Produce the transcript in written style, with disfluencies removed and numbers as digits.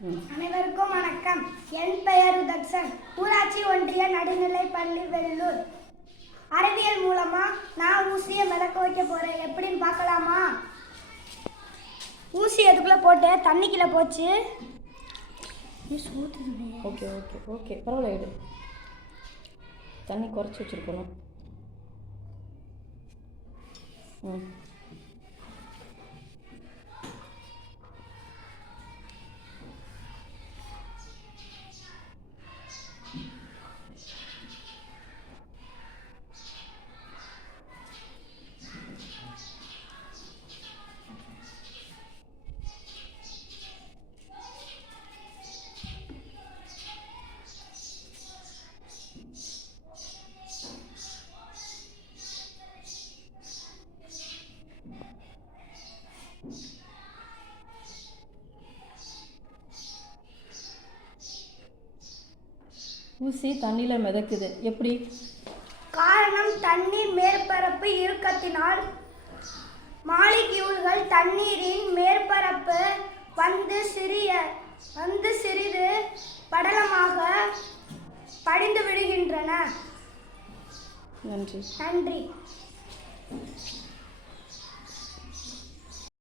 அனைவருக்கும் வணக்கம். என் பெயர் உதக்ஷன். ஊராட்சி ஒன்றிய நடுநிலைப்பள்ளி வெள்ளூர். அறிவியல் மூலமா நான் ஊசியை மிதக்க வைக்க போறேன். எப்படின்னு பார்க்கலாமா? ஊசி அதுக்குள்ள போட்டு தண்ணிக்குள்ள போச்சு. ஓகே ஓகே ஓகே பரவாயில்ல, எடு. தண்ணி குறைச்சி வச்சுருக்கணும். ஊசி தண்ணியில் மிதக்குது. எப்படி? காரணம் தண்ணீர் மேற்பரப்பு இறுக்கத்தினால் மாலிக்யூல்கள் தண்ணீரின் மேற்பரப்பு வந்து சிறிது படலமாக படிந்து விடுகின்றன. நன்றி. நன்றி.